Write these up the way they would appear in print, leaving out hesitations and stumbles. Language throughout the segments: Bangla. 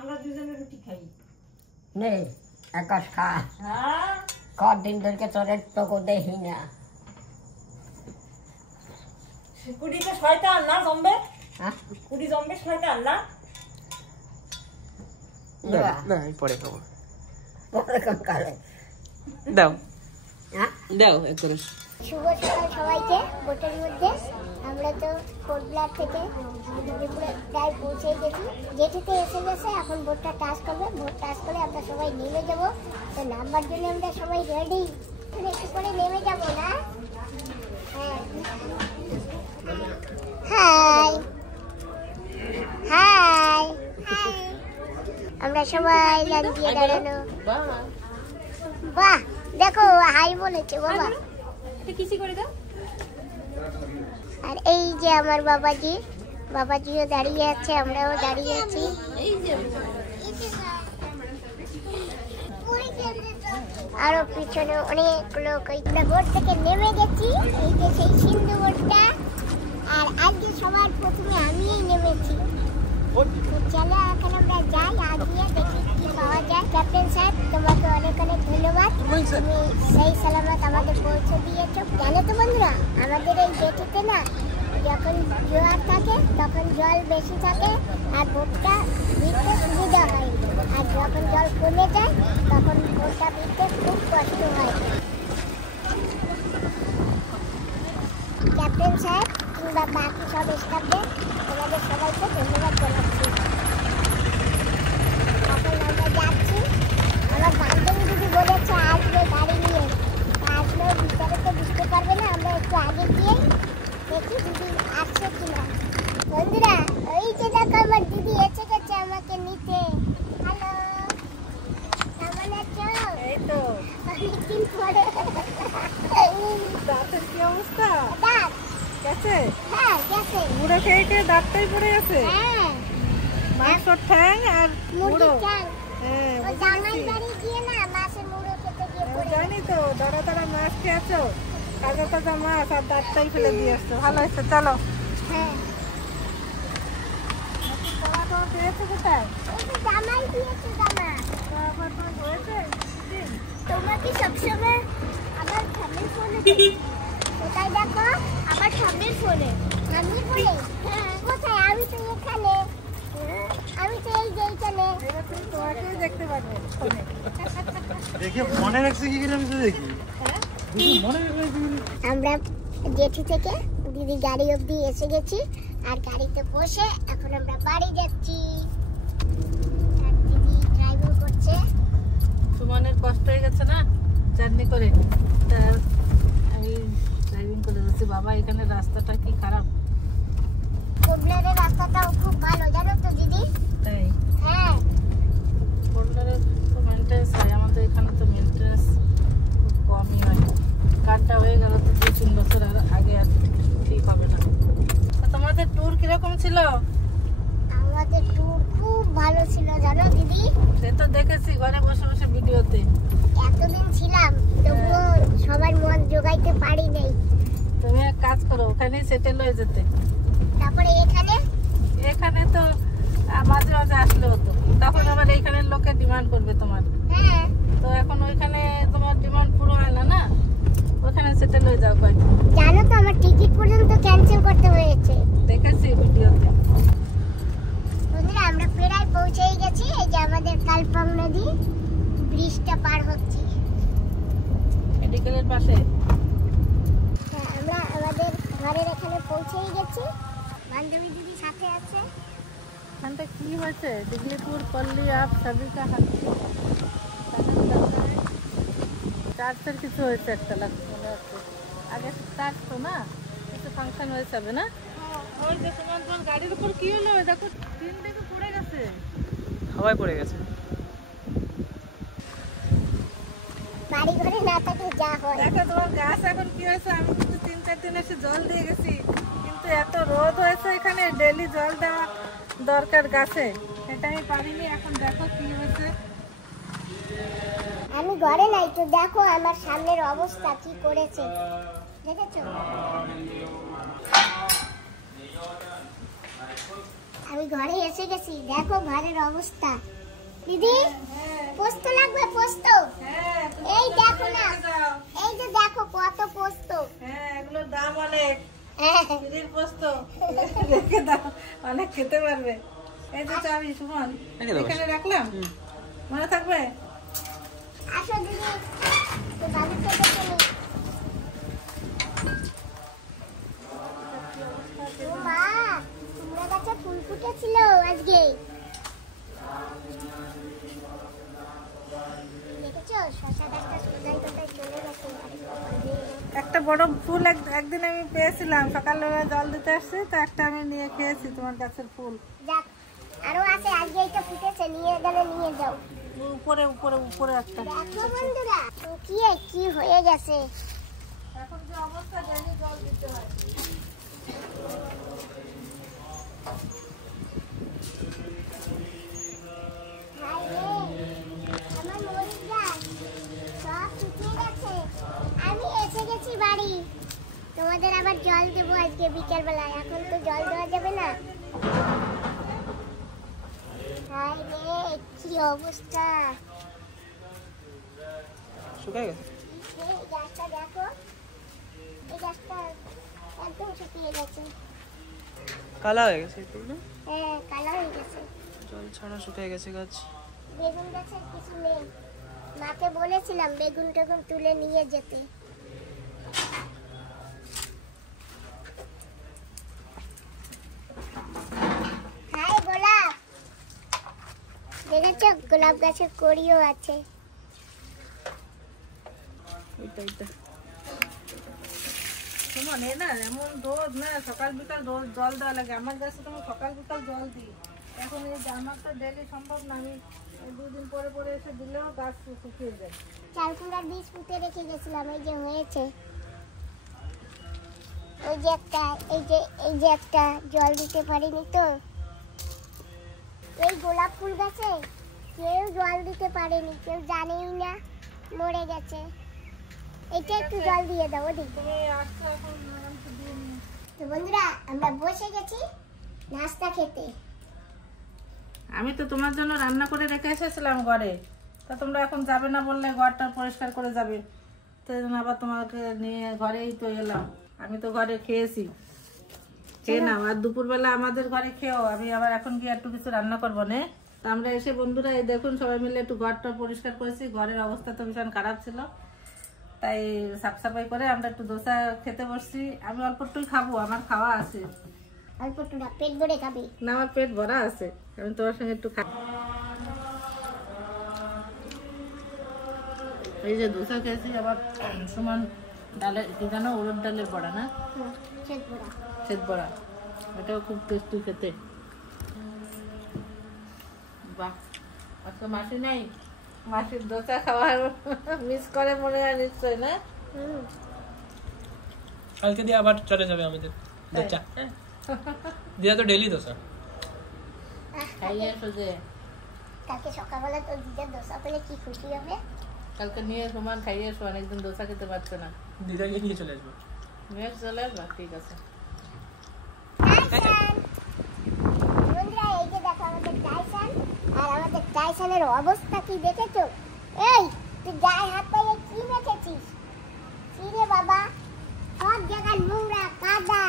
আমরা দুজনে রুটি খাই নে আকাশ খা। হ্যাঁ কদিন ধরে তোরে তোকে দেখি না। কুড়ি তো শয়তান না জম্বে, হ্যাঁ কুড়ি জম্বে শয়তান না। না পরে খাবো। কালে দাও হ্যাঁ দাও এক করে। শুভ সকাল সবাইকে। ভোটের মধ্যে আমরা তো কোটব্লার থেকে প্রায় পৌঁছেই গেছি। যেটিতে এসে গেছে, এখন ভোটটা টাচ করবে। ভোট টাচ করে আমরা সবাই নেমে যাবো। তো নামবার জন্য আমরা সবাই রেডি। একটু করে নেমে যাবো না? হাই হাই হাই, আমরা সবাই লাইন দিয়ে দাঁড়ানো। বাহ দেখো হাই বলেছে বাবা। এটা কিসি করে দাও। আর এই যে আমার বাবাজি, বাবাজিও দাঁড়িয়ে আছে, আমরাও দাঁড়িয়ে আছি। এই যে আরো পিছনে অনেক লোক। আমরা ভোট থেকে নেমে গেছি। এই যে সেই সিন্ধু ভোটটা। আর আজকে সবার প্রথমে আমিই নেমেছি। চলো এখন আমরা যাই, আগিয়ে দেখি কি পাওয়া যায়। ক্যাপ্টেন সাহেব তোমাকে অনেক অনেক ধন্যবাদ, তুমি সেই সালামত আমাদের পৌঁছে দিয়েছো। জানো তো বন্ধুরা, আমাদের এই জেটিতে না যখন জোয়ার থাকে তখন জল বেশি থাকে আর ভোটটা ভিড়তে সুবিধা হয়, আর যখন জল কমে যায় তখন ভোটটা ভিড়তে খুব কষ্ট হয়। ক্যাপ্টেন সাহেব কিংবা বাকি সব স্টাফদের তোমাদের সবাইকে ধন্যবাদ জানাচ্ছি। এখন আমরা যাচ্ছি। আমার বান্ধবী দিদি বলেছে আসবে গাড়ি নিয়ে, আসলেও ভিতরে তো বুঝতে পারবে না। আমরা একটু আগে গিয়ে দেখি দিদি আসছে কিনা। বন্ধুরা ওই যে দেখো আমার দিদি এসে গেছে আমাকে নিতে। হ্যালো, কেমন আছো? এই তো অনেকদিন পরে। দাঁতের কি অবস্থা? দাঁত গেছে? হ্যাঁ গেছে। মুড়ো খেয়ে খেয়ে দাঁতটাই পড়ে গেছে। হ্যাঁ মাংসর ঠ্যাং আর মুরগি মুড়ো। চাল। হ্যাঁ ওই জামাই বাড়ি গিয়ে না মাছের মুড়ো খেতে গিয়ে আমি পড়ে জানি তো, দাঁড়া দাঁড়া মাছ খেয়েছো, তাজা তাজা মাছ, আর দাঁতটাই ফেলে দিয়ে আসছো। ভালো হয়েছে, চলো। হ্যাঁ তোমার তোমার পেয়েছো কোথায়? ওই তো জামাই দিয়েছে জামা। তারপর তোমার হয়েছে? তোমাকে সবসময় আমার স্বামীর ফোনে কোথায় দেখো? আমার স্বামীর ফোনে। স্বামীর ফোনে? কোথায়? আমি তো এখানে। আমি তো এই যে এইখানে। এবার তুমি তোমাকেও দেখতে পারবে ফোনে। দেখে মনে রাখছি কি করে আমি তো দেখি। হ্যাঁ? মনে রাখছি। আমরা জেঠি থেকে দিদি গাড়ি অবধি এসে গেছি, আর গাড়িতে বসে এখন আমরা বাড়ি যাচ্ছি। আর দিদি ড্রাইভিং করছে। সুমনের কষ্ট হয়ে গেছে না জার্নি করে, তা আমি ড্রাইভিং করে যাচ্ছি। বাবা এখানে রাস্তাটা কি খারাপ। কোটব্লারের রাস্তাটাও খুব ভালো জানো তো দিদি? তাই হ্যাঁ কোটব্লারে তো মেনটেন্স হয়, আমাদের এখানে তো মেনটেন্স খুব কমই হয়। কারটা হয়ে গেল তো 2-3 বছর আগে, আর ঠিক হবে না। তো তোমাদের ট্যুর কিরকম ছিল? আমাদের ট্যুর খুব ভালো ছিল জানো দিদি। সে তো দেখেছি ঘরে বসে বসে ভিডিওতে। এতদিন ছিলাম তবুও সবার মন জোগাইতে পারি নাই। তুমি এক কাজ করো, ওখানেই সেটেল হয়ে যেতে। তারপরে এখানে তো মাঝে মাঝে আসলে হতো, তখন আবার এইখানের লোকে ডিমান্ড করবে তোমার। হ্যাঁ তো এখন ওইখানে তোমার ডিমান্ড পুরো হয় না, না ওখানে সেটেল হয়ে যাও কয়েকদিন। জানো তো আমার টিকিট পর্যন্ত ক্যান্সেল করতে হয়েছে। দেখেছি ভিডিওতে। বন্ধুরা আমরা প্রায় পৌঁছেই গেছি। এই যে আমাদের কালপাং নদী, ব্রিজটা পার হচ্ছি। মেডিকেলের পাশে। হ্যাঁ আমরা আমাদের ঘরের এখানে পৌঁছেই গেছি। বান্ধবী দিদি সাথে আছে। এখানটা কি হয়েছে? দিগলিপুর পল্লী আপ সবিকা চার্চের কিছু হয়েছে একটা, মনে হচ্ছে। আগে চার্চ তো না, কিছু ফাংশন হয়েছে হবে না? ওই যে তোমার গাড়ির উপর কি হলো? দেখো তিন দিকে পড়ে গেছে। হাওয়ায় পড়ে গেছে। বাড়ি ঘরে না থাকলে যা হয়। দেখো তোমার গাছ এখন কি হয়েছে। আমি কিন্তু 3-4 দিন এসে জল দিয়ে গেছি, কিন্তু এত রোদ হয়েছে এখানে, ডেলি জল দেওয়া দরকার গাছে, এটা আমি পারিনি। এখন দেখো কি হয়েছে। আমি ঘরে নাই তো দেখো আমার সামনের অবস্থা কি করেছে, দেখেছো? আমি ঘরে এসে গেছি, দেখো ঘরের অবস্থা। দিদি পোস্ত লাগবে, পোস্ত। এই দেখো না, এই যে দেখো কত পোস্ত। হ্যাঁ, এগুলোর দাম অনেক। দিদির পোস্ত রেখে দাও, অনেক খেতে পারবে। এই যে চাবি সুমন, এখানে রাখলাম, মনে থাকবে? আসো দিদি, তো বাড়িতে দেখে নি। ও মা, তোমরা গাছে ফুল ফুটেছিল আজকে, দেখেছো? শশা গাছটা সোজাই কোথায় চলে গেছে। একটা বড় ফুল একদিন আমি পেয়েছিলাম, সকালবেলা জল দিতে আসছি তো একটা আমি নিয়ে খেয়েছি তোমার গাছের ফুল। যাক, আরো আছে, আজকে এটা ফুটেছে, নিয়ে গেলে নিয়ে যাও। উপরে উপরে উপরে একটা। দেখো বন্ধুরা শুকিয়ে কি হয়ে গেছে। এখন যে অবস্থা, ডেইলি জল দিতে হয়। হায় রে, আমার মরিচ গাছ সব শুকিয়ে গেছে। আমি এসে গেছি বাড়ি, তোমাদের আবার জল দেবো আজকে বিকেল বেলায়। এখন তো জল দেওয়া যাবে না। হায় রে, কি অবস্থা। শুকায় গেছে। এই গাছটা দেখো, এই গাছটা একদম শুকিয়ে গেছে। কালা হয়ে গেছে একটু না? হ্যাঁ, কালো হয়ে গেছে। জল ছাড়া শুকায় গেছে গাছ। বেগুন গাছের কিছু নেই, মাকে বলেছিলাম বেগুন টেগুন তুলে নিয়ে যেতে। হাই গোলাপ, দেখেছো গোলাপ গাছের কড়িও আছে। সুমন, এ না এমন রোদ না, সকাল বিকাল জল দেওয়া লাগে। আমার গাছে তো সকাল বিকাল জল দিই। এখন এই জামাটা ডেলি সম্ভব না, আমি 2 দিন পরে পরে এসে দিলেও গাছ শুকিয়ে যায়। চাল কুমড়ার বীজ পুঁতে রেখে গেছিলাম, এই যে হয়েছে। ওই যে একটা, এই যে একটা জল দিতে পারিনি তো। এই গোলাপ ফুল গাছে কেউ জল দিতে পারেনি, কেউ জানেই না, মরে গেছে। এটা একটু জল দিয়ে দাও ওদিক। তুমি আসছো এখন, আরামসে দিয়ে নিও। তো বন্ধুরা, আমরা বসে গেছি নাস্তা খেতে। আমি তো তোমার জন্য রান্না করে রেখে এসেছিলাম ঘরে, তা তোমরা এখন যাবে না বললে, ঘরটা পরিষ্কার করে যাবে, তো এই জন্য আবার তোমাকে নিয়ে ঘরেই তো এলাম। আমি তো ঘরে খেয়েছি, খেয়ে নাও। আর দুপুরবেলা আমাদের ঘরে খেয়েও, আমি আবার এখন গিয়ে একটু কিছু রান্না করবো না। তা আমরা এসে বন্ধুরা এই দেখুন সবাই মিলে একটু ঘরটা পরিষ্কার করেছি। ঘরের অবস্থা তো ভীষণ খারাপ ছিল, তাই সাফ সাফাই করে আমরা একটু দোসা খেতে বসছি। আমি অল্প একটুই খাবো, আমার খাওয়া আছে। অল্প একটু না, পেট ভরে খাবি? না, আমার পেট ভরা আছে, আমি তোমার সঙ্গে একটু খাবো। এই যে দোসা খেয়েছি, আবার সমান ডালের কি জানো, উড়দ ডালের বড়া না, সেদ্ধ বড়া, এটাও খুব টেস্টি খেতে। বাহ, আজকে মাসি নাই, মাসির দোসা খাওয়ার মিস করে মনে হয় নিশ্চয় না? কালকে দিয়ে আবার চলে যাবে আমাদের দোসা। দিয়া তো ডেইলি দোসা খাইয়ে এসো যে। কালকে সকালবেলা তো দিদার দোসা পেলে কি খুশি হবে। কালকে নিয়ে সমান খাইয়ে এসো, অনেকদিন দোসা খেতে পারছে না। দিদাকে নিয়ে চলে আসবো। নিয়ে চলে আসবা, ঠিক আছে। বন্ধুরা, এই যে দেখো আমাদের টাইসন, আর আমাদের টাইসনের অবস্থা কি দেখেছো? এই তুই গায়ে হাত পায়ে কি মেখেছিস? কি রে বাবা, সব জায়গায় নোংরা কাদা।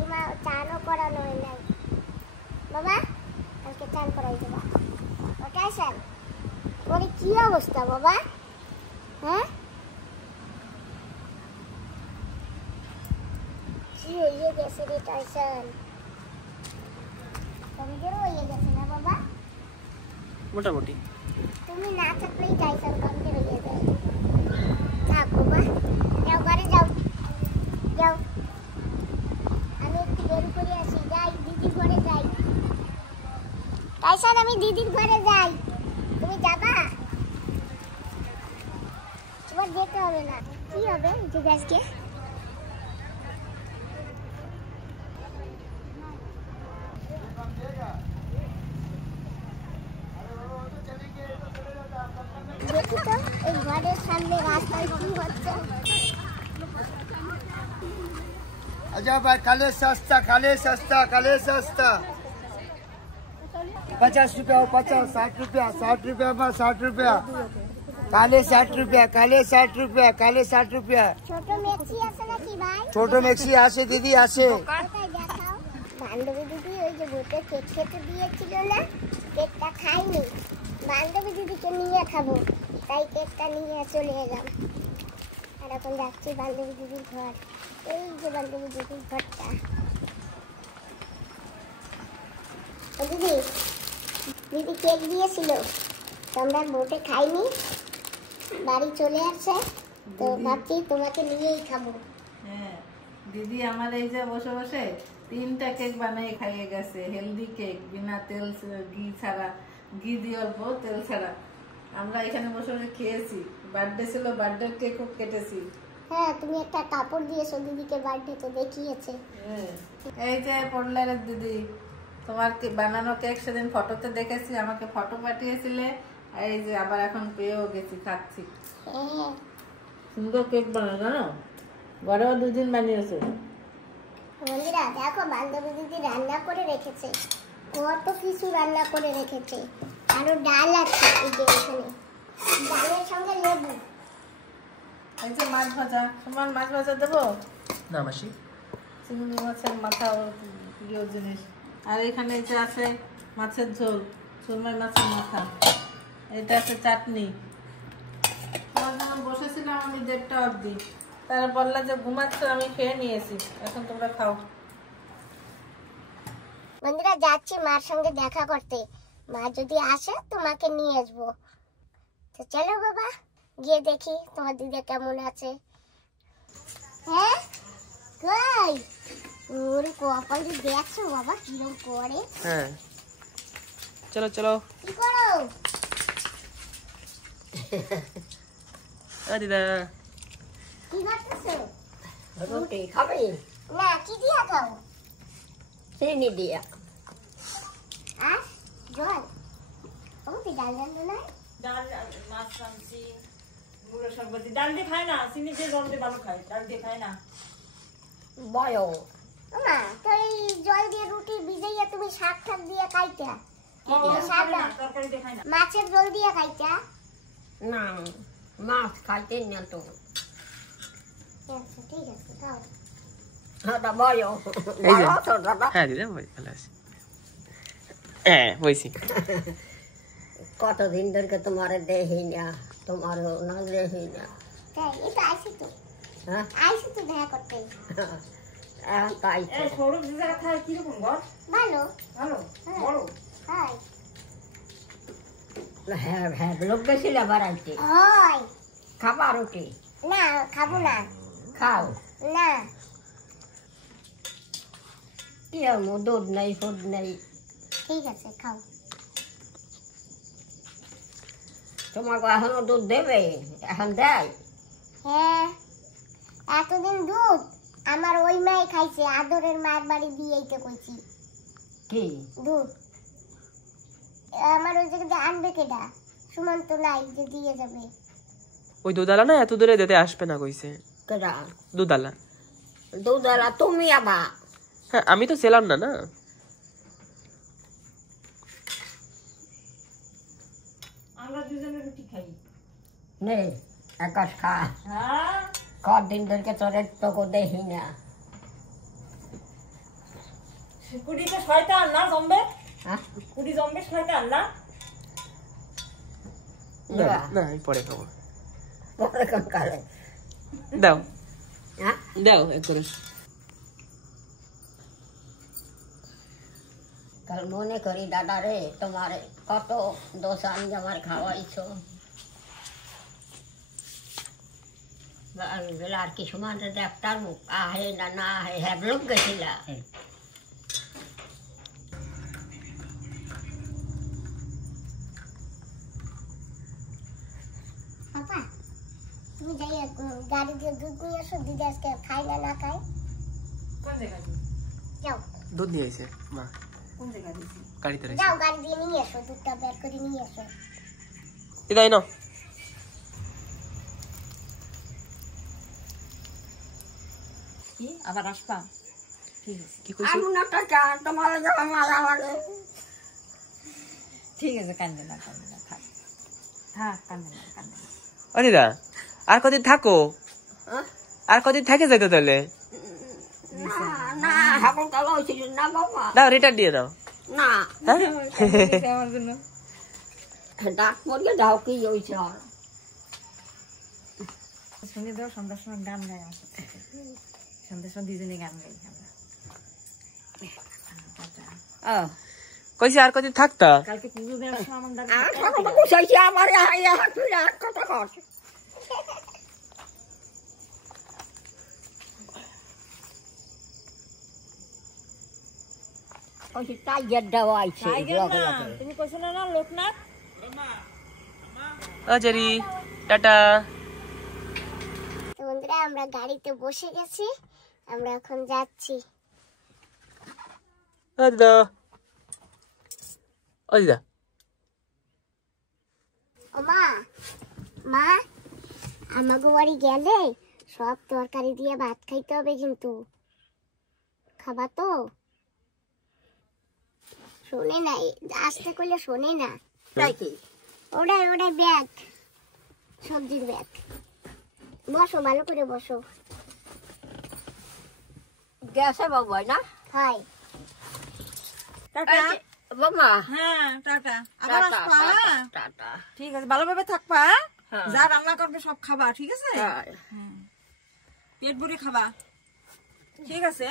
ইমা চানও করানো হয় নাই বাবা, কালকে চান করাই দেবা। ও টাইসন, ওর কি অবস্থা বাবা? হ্যাঁ, কি হয়ে গেছে রে টাইসন? তোমাদেরও হয়ে গেছে না বাবা? মোটামুটি। তুমি না থাকলেই টাইসন কমকে হয়ে যায়। থাক বাবা, যাও ঘরে যাও, যাও। আমি একটু দেরি করে আসি, যাই দিদির ঘরে যাই। টাইসন, আমি দিদির ঘরে যাই, তুমি যাবা? তোমার যেতে হবে না। কি হবে যে আজকে? দেখি তো এই ঘরের সামনে রাস্তায় কি হচ্ছে। अच्छा भाई, काले सस्ता, काले सस्ता, काले सस्ता। 50 रुपया 50 60 रुपया 60 रुपया 60 रुपया काले 60 रुपया काले 60 रुपया काले 60 रुपया ছোট মেক্সি আছে নাকি ভাই? छोटो मैक्सी आसे दीदी आसे কোথায় দেখাও? বান্ধবী দিদি ওই যে ভোটে কেক খেতে দিয়েছিল না, কেকটা খাইনি। বান্ধবী দিদিকে নিয়ে খাবো, তাই কেকটা নিয়ে চলে এলাম। আর এখন যাচ্ছি বান্ধবী দিদির ঘর। এই যে বান্ধবী দিদির ঘরটা। ও দিদি, দিদি কেক দিয়েছিল, তোমরা ভোটে খাইনি, বাড়ি চলে আসছে, তো ভাবছি তোমাকে নিয়েই খাবো। হ্যাঁ, দিদি আমার এই যে বসে বসে 3টা কেক বানিয়ে খাইয়ে গেছে, হেলদি কেক, বিনা তেল ঘি ছাড়া, ঘি দিয়ে অল্প তেল ছাড়া। আমরা এখানে বসে বসে খেয়েছি, বার্থডে ছিল, বার্থডে কেকও কেটেছি। হ্যাঁ, তুমি একটা কাপড় দিয়েছো দিদিকে বার্থডে তো দেখিয়েছে। হ্যাঁ, এই যে পড়লারের দিদি, তোমার বানানো কেক সেদিন ফটোতে দেখেছি, আমাকে ফটো পাঠিয়েছিলে, এই যে আবার এখন পেয়েও গেছি, খাচ্ছি। হ্যাঁ, সুন্দর কেক বানানো, জানো, ঘরেও 2 দিন বানিয়েছে। বন্ধুরা দেখো, বান্ধবী দিদি রান্না করে রেখেছে, কত কিছু রান্না করে রেখেছে। আরো ডাল আছে এই যে এখানে, ডালের সঙ্গে লেবু। এই যে মাছ ভাজা, তোমার মাছ ভাজা দেবো? না মাসি, চিংড়ি মাছের মাথা ওর প্রিয় জিনিস। আর এখানে এই যে আছে মাছের ঝোল, সুরমাই মাছের মাথা। এটা আছে চাটনি। তোমার যখন বসেছিলাম আমি 1:30 অবধি, তারা বললা যে ঘুমাচ্ছ, আমি খেয়ে নিয়েছি, এখন তোমরা খাও। বন্ধুরা যাচ্ছি মার সঙ্গে দেখা করতে, মা যদি আসে তোমাকে নিয়ে আসবো। তো চলো বাবা, গিয়ে দেখি তোমার দিদি কেমন আছে। হ্যাঁ, কই ওরে কপাল দেখছো বাবা কিরম করে। হ্যাঁ চলো চলো। কি করো? দিদা কি করতেছো? রুটি খাবি না, কি দিয়া খাও? চিনি দিয়া আর জল? ও তুই ডাল ডাল না? ডাল মাছ রাঁধছি, গুঁড়ো সরবতি। ডাল দিয়ে খায় না, চিনি দিয়ে জল দিয়ে ভালো খায়, ডাল দিয়ে খায় না। বয়ো মা তো এই জল দিয়ে রুটি ভিজাইয়া তুমি শাক ঠাক দিয়ে খাইতা, তরকারি দিয়ে খায় না। মাছের ঝোল দিয়ে খাইতা। না মাছ খাইতে না তো আচ্ছা ঠিক আছে, খাও। দাদা বয়ো এই যে। ভালো আছো দাদা? হ্যাঁ দিদা ভালো আছি। হ্যাঁ বইছি। কতদিন ধরে তোমার দেখি না, তোমার না দেখি না। তাই এই তো আইসি তো, হ্যাঁ আইসি তো দেখা করতে। এখন তাই তো। সরু ভিজা খায় কিরকম ঘর? ভালো ভালো, হ্যাঁ। বড়। হয় হ্যাঁ হ্যাঁ লোক গেছিল বাড়াইতে, হয় খাবা রুটি? না, খাবো না। খাও না, কি হবো, দুধ নেই ফুড নেই। ঠিক আছে খাও। তোমাকে এখনো দুধ দেবে? এখন দেয়? হ্যাঁ, এতদিন দুধ আমার ওই মাই খাইছে, আদরের মায়ের বাড়ি দিয়েইতে কইছি কি দুধ। আমার ওই জায়গাতে আনবে কেডা? সুমন্ত নাই যে দিয়ে যাবে। ওই দুধালা না এত দূরে দিতে আসবে না কইছে। কেডা? দুধালা। দুধ আলা তুমি আবা? হ্যাঁ আমি তো ছিলাম না না। আমরা দুজনে রুটি খাই। নে আকাশ খা। হ্যাঁ, কদিন ধরে তোরে তোকে দেখি না। কুড়িতে শয়তান না জমবে? হ্যাঁ কুড়ি জমবে শয়তান না? না না আমি পরে খাবো। পরে কোন কালে? দাও হ্যাঁ দাও এক করে। কাল মনে করি দাদা রে, তোমার কত দোসান আমার খাওয়াইছো। আর কি সমান ডাক্তার মুখ আহে না না আহে, হ্যাবলোক গেছিলা। পাপা তুমি যাই গাড়ি দিয়ে দুধ নিয়ে আসো, দিদি আজকে খাই না না খাই। কোন জায়গায়? যাও দুধ নিয়ে আইছে মা, কোন জায়গায় দিছি? গাড়িতে রয়েছে। যাও গাড়ি দিয়ে নিয়ে আসো, দুধটা বের করে নিয়ে আসো। দিদা নাও। কি আবার আসবা? ঠিক আছে। কি কইছিস? আমি না তো চা তোমার মারা লাগে। ঠিক আছে, কান্দে না থাক থাক, কান্দে না। অনিদা আর কদিন থাকো, আর কদিন থাকে যেতে তাহলে? না এখন কালো হয়েছিল না বাবা, দাও রিটার্ন দিয়ে দাও। না আমার জন্য ডাক পড়লে দাও কি হয়েছে। আর শুনে দাও, সন্ধ্যার সময় গান গাই আমার সাথে। সন্ধ্যার সময় দুজনে গান গাই আমরা। কইছি আর কদিন থাকতা? কালকে পুজো দেওয়ার সময় আমার দাদা আমার কথা কর। টাইগার দেওয়া আইছে, তুমি কইছো না না লোকনাথ। Jerry tata. তো বন্ধুরা আমরা গাড়িতে বসে গেছি, আমরা এখন যাচ্ছি। দিদা ও দিদা, ও মা, মা আমাকে বাড়ি গেলে সব তরকারি দিয়ে ভাত খাইতে হবে, কিন্তু খাবা তো? শোনে না, আসতে করলে শোনে না। তাই কি? ওটাই ওটাই ব্যাগ, সবজির ব্যাগ। বসো, ভালো করে বসো। গ্যাসে বাবু না? হাই বাবা, হ্যাঁ টাটা, আবার টাটা আসবা। টাটা। ঠিক আছে, ভালোভাবে থাকবা। হ্যাঁ। যা রান্না করবে সব খাবা, ঠিক আছে? হ্যাঁ। পেট ভরে খাবা, ঠিক আছে?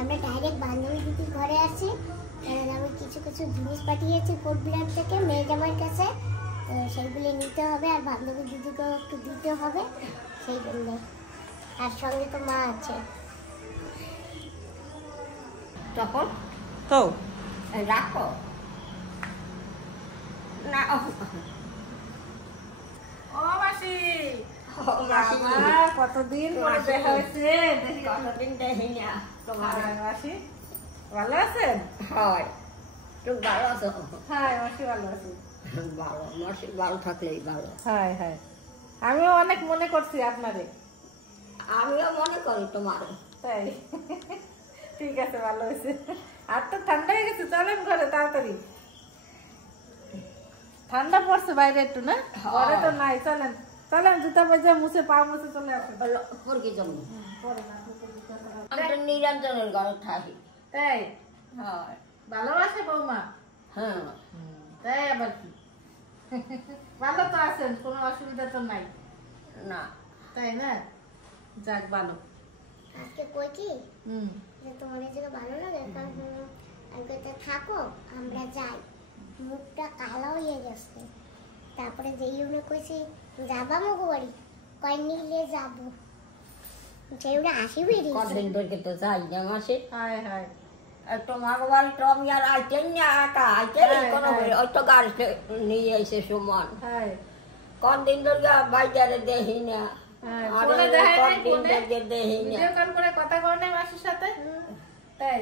আমরা ডাইরেক্ট বান্ধবী দিদির ঘরে আছি, কারণ আমি কিছু কিছু জিনিস পাঠিয়েছি কোটবিলার থেকে মেয়ে জামাইয়ের কাছে, তো সেইগুলি নিতে হবে আর বান্ধবী দিদিকেও একটু দিতে হবে, সেই জন্যে। আর সঙ্গে তো মা আছে। তখন তো রাখো না। ও মাসি, মাসি, কতদিন পরে দেখা হয়েছে। কতদিন দেখি না তোমার। মাসি ভালো আছেন? হয়, তুমি ভালো আছো? হ্যাঁ মাসি ভালো আছি। ভালো, মাসি ভালো থাকলেই ভালো। হ্যাঁ হ্যাঁ, আমিও অনেক মনে করছি আপনারে। আমিও মনে করি তোমার। তাই? ঠিক আছে, ভালো হয়েছে। আর তো ঠান্ডা হয়ে গেছে, চলেন ঘরে তাড়াতাড়ি। ঠান্ডা পড়ছে বাইরে একটু না, ঘরে তো নাই। চলেন চলেন, জুতা পয়সা মুছে পা মুছে চলে আসেন। মুরগি জন্য পরে না, আমি তো নিরঞ্জনের ঘরে থাকি। তাই? হয়, ভালোবাসে বৌমা? হ্যাঁ। তাই আবার কি? ভালো তো আছেন, কোনো অসুবিধা তো নাই, না তাই না? যাক ভালো। আজকে কই কি হুম, যে তোমার এই জায়গা ভালো লাগে, কারণ আজকে তো থাকো, আমরা যাই। মুখটা কালো হয়ে গেছে। তারপরে যেই উনি কইছি যাবা মগো বাড়ি, কয় নিলে যাবো, সেই উনি আসি বেরিয়েছে। কদিন ধরে তো যাই না মাসে। হায় হায়। তোমার বাড়ি তো আমি আর আইতেন না, একা আইতে কোনো ওই তো গাড়িতে নিয়ে এসে সমান। হায় কদিন ধরে বাজারে দেখি না, হ্যাঁ, আর ফোনে দেখায় নাই, কদিন ফোনে? ধরে দেখি না। ভিডিও কল করে কথা কও না মাসির সাথে? তাই?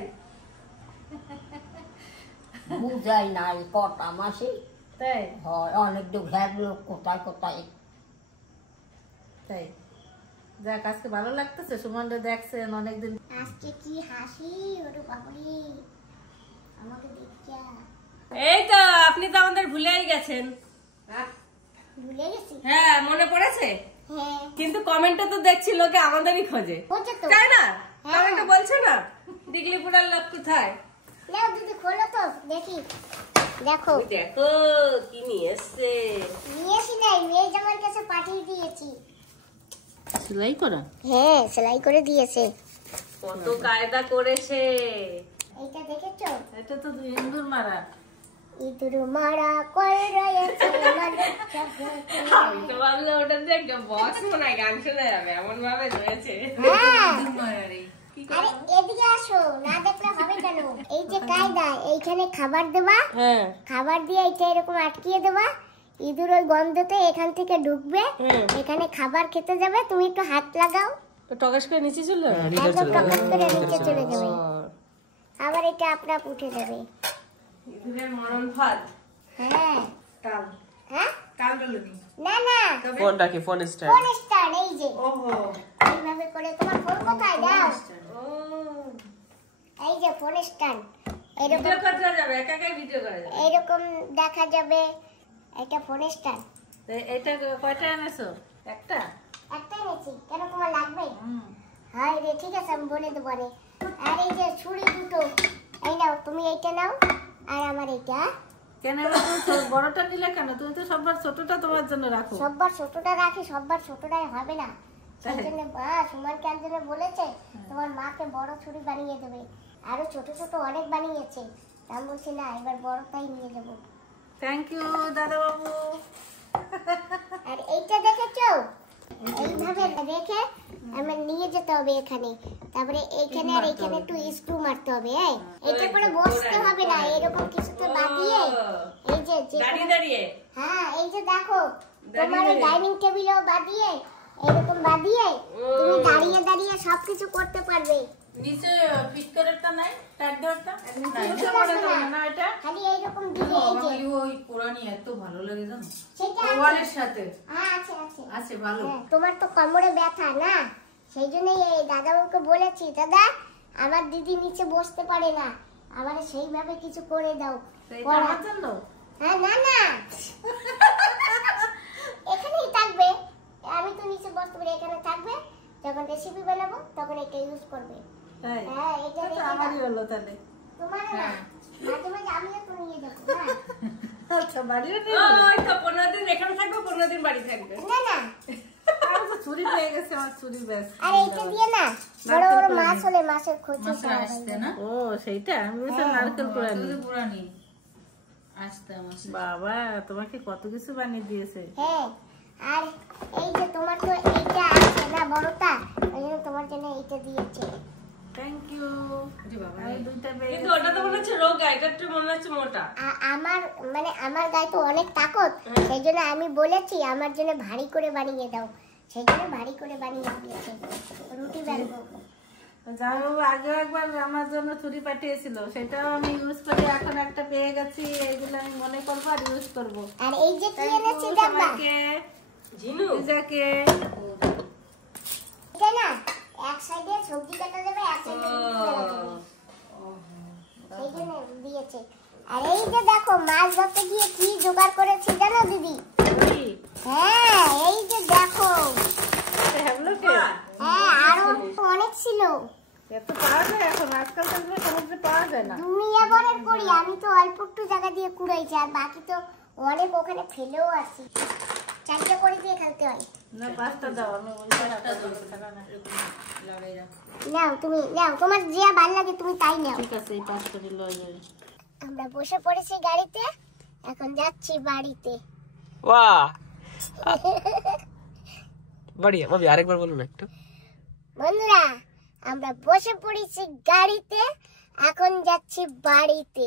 বুঝাই নাই কটা মাসি। তাই? হয়, অনেক দূর ঘেরলো কোথায় কোথায়। তাই? যাক, আজকে ভালো লাগতেছে, সুমনরে দেখছেন অনেকদিন। আজকে কি হাসি, ওরে বাবারে, আমাকে দেখিয়া এই তো আপনি তো আমাদের ভুলেই গেছেন। ভুলে গেছি। হ্যাঁ, মনে পড়েছে, হ্যাঁ, কিন্তু কমেন্টে তো দেখছি লোকে আমাদেরই খোঁজে, হচ্ছে তো। তাই না? হ্যাঁ। কমেন্টে বলছে না ডিগলিপুরার লোক কোথায়। নাও দিদি, খোলো তো দেখি। দেখো, ওই দেখো কি নিয়ে এসছে। নিয়েছি নাই, মেয়ে জামার কাছে পাঠিয়ে দিয়েছি। সেলাই করা? হ্যাঁ, সেলাই করে দিয়েছে। কত কায়দা করেছে। এইটা দেখেছো? এটা তো ইন্দুর মারা। ইঁদুর মারা করে রয়েছে আমার আমি তো ভাবলাম ওটা দিয়ে একটা বক্স মনে হয় গান শোনা যাবে, এমন ভাবে রয়েছে। হ্যাঁ, আরে এদিকে আসো, না দেখলে হবে কেন? এই যে কায়দা, এইখানে খাবার দেবা, হ্যাঁ, খাবার দিয়ে এটা এরকম আটকিয়ে দেবা, ইঁদুর ওই গন্ধতে এখান থেকে ঢুকবে, এখানে খাবার খেতে যাবে, তুমি একটু হাত লাগাও, তো টকাস করে নিচে চলে যাবে। একদম টকাস করে নিচে চলে যাবে, আবার এটা আপনা আপ উঠে যাবে। ইঁদুরের মরণ ফাঁদ। হ্যাঁ, কাল হ্যাঁ, কাল বলবি? না না, ফোন রাখি, ফোন স্ট্যান্ড। ফোন স্ট্যান্ড, এই যে ওহো, এইভাবে করে। তোমার ফোন কোথায়? দাও, ও এই যে ফোন স্ট্যান্ড, এরকম ভিডিও করা যাবে, একা একাই ভিডিও করা যাবে। এরকম দেখা যাবে একটা ফোনের স্ট্যান্ড। এটা কয়টা এনেছো? একটা? একটা এনেছি, কেন তোমার লাগবে? হ্যাঁ রে, ঠিক আছে আমি বলে দেবো রে। আর এই যে ছুরি দুটো, এই নাও, তুমি এইটা নাও আর আমার এইটা। কেন এবার তুমি বড়টা নিলে কেন? তুমি তো সববার ছোটটা তোমার জন্য রাখো। সববার ছোটটা রাখি, সববার ছোটটাই হবে না। সেই জন্য সুমন ক্যান্টিনে বলেছে তোমার মাকে বড় ছুরি বানিয়ে দেবে। আরো ছোট ছোট অনেক বানিয়েছে, আমি বলছি না এবার বড়টাই নিয়ে যাবো। থ্যাংক ইউ দাদা বাবু। আর এইটা দেখেছো, এইভাবে রেখে আমার নিয়ে যেতে হবে এখানে, তারপরে এইখানে আর এইখানে একটু স্ক্রু মারতে হবে। এটা করে বসতে হবে না, এরকম কিছুতে বাঁধিয়ে এই যে দাঁড়িয়ে দাঁড়িয়ে। হ্যাঁ এই যে দেখো তোমার ডাইনিং টেবিলও বাঁধিয়ে এরকম বাঁধিয়ে তুমি দাঁড়িয়ে দাঁড়িয়ে সবকিছু করতে পারবে। নিচে ফিট করারটা নাই, টাইট দেওয়ারটা না, এটা খালি এইরকম দিলে এই যে ওই পুরানি এত ভালো লাগে জানো, সেটা ওয়ালের সাথে আছে আছে আছে ভালো। তোমার তো কোমরে ব্যথা না, সেই জন্যই এই দাদাবাবুকে বলেছি, দাদা আমার দিদি নিচে বসতে পারে না, আমার সেইভাবে কিছু করে দাও। এটা আমার জন্য? হ্যাঁ না না এখানেই থাকবে, আমি তো নিচে বসতে পারি, এখানে থাকবে, যখন রেসিপি বানাবো তখন এটা ইউজ করবে। তাই? হ্যাঁ এটা তো আমারই হলো তাহলে। তোমার না, মাঝে মাঝে আমিও তো নিয়ে যাবো না। আচ্ছা বাড়িও নিয়ে ওই তো 15 দিন এখানে থাকবে, 15 দিন বাড়ি থাকবে। না না আমার তো ছুরি পেয়ে গেছে, আমার ছুরি ব্যাস। আর এইটা দিয়ে না বড় বড় মাছ হলে মাছের খোঁচে ও সেইটা আমি বলছি নারকেল পুরানি। বাবা তোমাকে কত কিছু বানিয়ে দিয়েছে। হ্যাঁ আর এই যে তোমার তো এইটা আছে না বড়টা, ওই জন্য তোমার জন্য এইটা দিয়েছে। Thank you. আমি দুইটা পেয়ে কিন্তু ওটা তো মনে হচ্ছে রোগা, এটা একটু মনে হচ্ছে মোটা। আমার মানে আমার গায়ে তো অনেক তাকত, সেই জন্য আমি বলেছি আমার জন্য ভারী করে বানিয়ে দাও, সেই জন্য ভারী করে বানিয়ে দিয়েছে। রুটি বানাবো। জামাইবাবু আগেও একবার আমার জন্য ছুরি পাঠিয়েছিল, সেটাও আমি ইউজ করি, এখন একটা পেয়ে গেছি, এইগুলো আমি মনে করবো আর ইউজ করবো। আর এই যে কি এনেছি দেখবা, ঝিনু পূজাকে এটা না এক সাইডে সবজি কাটা যাবে, এক সাইডে সেই জন্য দিয়েছে। আর এই যে দেখো মাছ ধরতে গিয়ে কি জোগাড় করেছি জানো দিদি? হ্যাঁ এই যে দেখো, হ্যাঁ আরো অনেক ছিল, এত পাওয়া যায় এখন, আজকাল তো এগুলো সমুদ্রে পাওয়া যায় না। দুনিয়া ভরের করি, আমি তো অল্প একটু জায়গা দিয়ে কুড়াইছি, আর বাকি তো অনেক ওখানে ফেলেও আসি। চারটে করে দিয়ে খেলতে হয় না, পাঁচটা দাও, আমি বলছি নাও, তুমি নাও, তোমার যে ভালো লাগে তুমি তাই নাও। ঠিক আছে, এই পাঁচটা দিল। আমরা বসে পড়েছি গাড়িতে, এখন যাচ্ছি বাড়িতে। वाह बढ़िया भाभी আরেকবার বলুন একটু। বন্ধুরা আমরা বসে পড়েছি গাড়িতে, এখন যাচ্ছি বাড়িতে।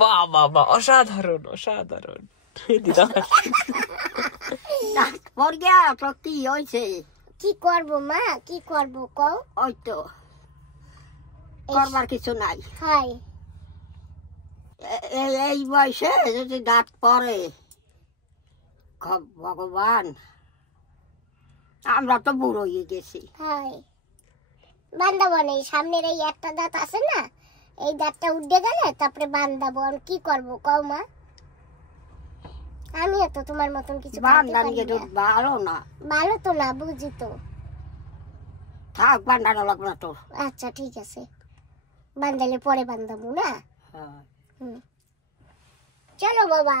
বাহ বাহ বাহ, অসাধারণ অসাধারণ। দিদা পড়িয়া তো কি হয়েছে? কি করব মা, কি করব কও? ওই তো করবার কিছু নাই। হয় এই বয়সে যদি দাঁত পড়ে, ভগবান, আমরা তো বুড়ো হয়ে গেছি। হয় বান্ধাবো না, এই সামনের এই একটা দাঁত আছে না, এই দাঁতটা উঠে গেলে তারপরে বান্ধাবো। আমি কি করব কও মা? আমিও তো তোমার মতন কিছু করতে বান্ধান পারি গেলে না। ভালো না, ভালো তো না, বুঝি তো। থাক, বান্ধানো লাগবে না তোর। আচ্ছা ঠিক আছে, বান্ধালে পরে বান্ধাবো না। হ্যাঁ চলো বাবা।